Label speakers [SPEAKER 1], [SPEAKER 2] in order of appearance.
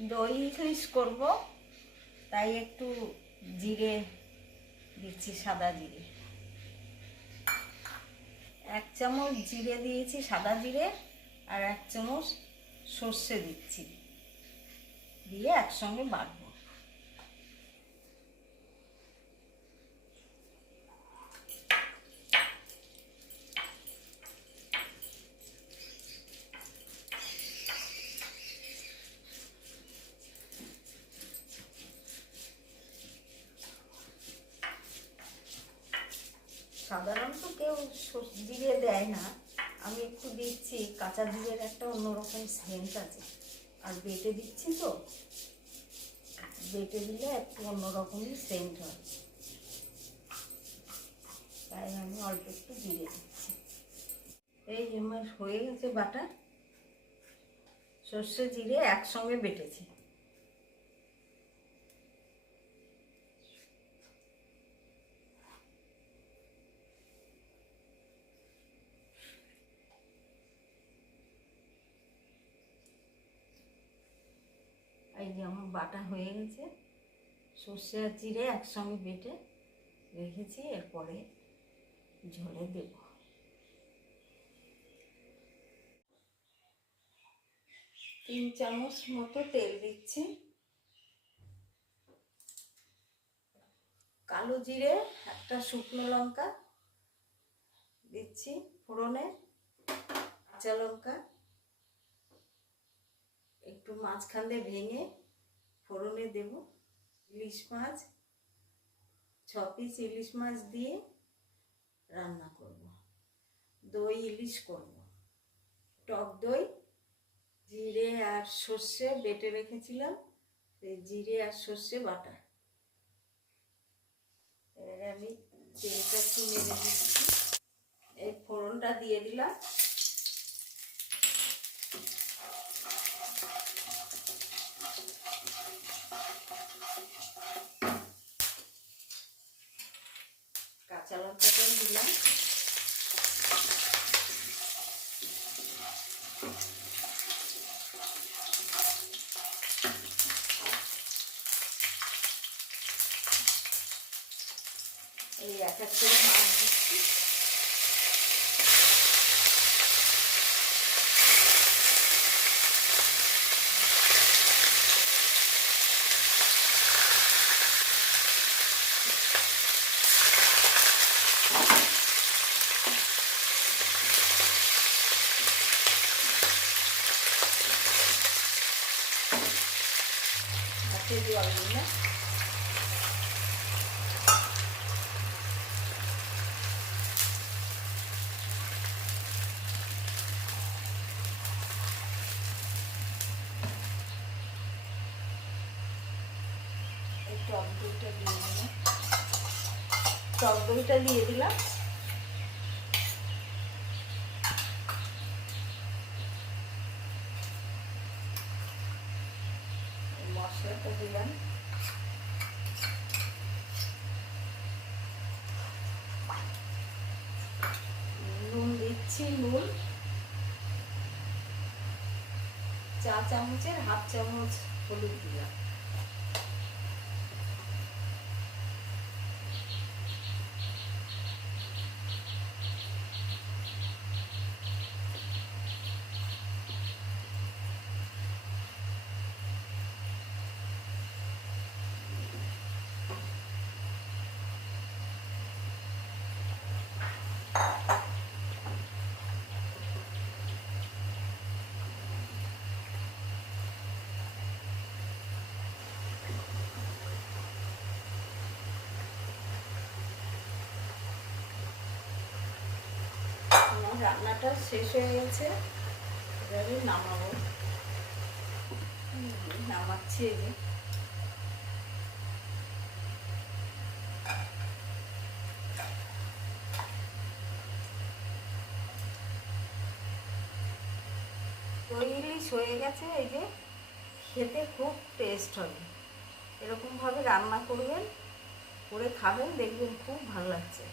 [SPEAKER 1] দই ইলিশ করব, তাই একটু জিরে দিচ্ছি, সাদা জিরে। এক চামচ জিরে দিয়েছি, সাদা জিরে, আর এক চামচ সর্ষে দিচ্ছি। দিয়ে একসঙ্গে বাটবো। সাধারণত কেউ জিরে দেয় না। আমি একটু দিচ্ছি, কাঁচা জিরের একটা অন্যরকম সেন্ট আছে। আর বেটে দিচ্ছি তো। বেটে দিলে একটু অন্যরকমই সেন্ট হয়। তাই আমি অল্প একটু জিরে দিচ্ছি। এই আমার হয়ে গেছে বাটা। সর্ষে জিরে একসঙ্গে বেটেছি। এই যে আমার বাটা হয়ে গেছে। সর্ষে আর জিরে একসঙ্গে বেটে রেখেছি, এরপরে ঝোলে দেব। তিন চামচ মতো তেল দিচ্ছি। কালো জিরে, একটা শুকনো লঙ্কা দিচ্ছি ফোড়নে, কাঁচা লঙ্কা। একটু মাঝখান দিয়ে ভেঙে ফোড়নে দেব ইলিশ মাছ। ছ পিস ইলিশ মাছ দিয়ে রান্না করব। দই, ইলিশ করব। টক দই, জিরে আর সর্ষে বেটে রেখেছিলাম জিরে আর সর্ষে বাটা। আমি তেলটা একটু মেরে দিচ্ছি। এই ফোড়নটা দিয়ে দিলাম কাঁচা লঙ্কাটা দিলাম। এই এক এক করে হাতে এই টক দিয়ে দিলাম। টক দইটা দিয়ে দিলাম এই দিলাম নুন দিচ্ছি নুন। চা চামচের হাফ চামচ হলুদ দিলাম রান্নাটা শেষ হয়ে গেছে। এবারে নামাবো। নামাচ্ছি এই যে। ইলিশ হয়ে গেছে, এই যে। খেতে খুব টেস্ট হবে। এরকমভাবে রান্না করবেন, করে খাবেন, দেখবেন খুব ভালো লাগছে।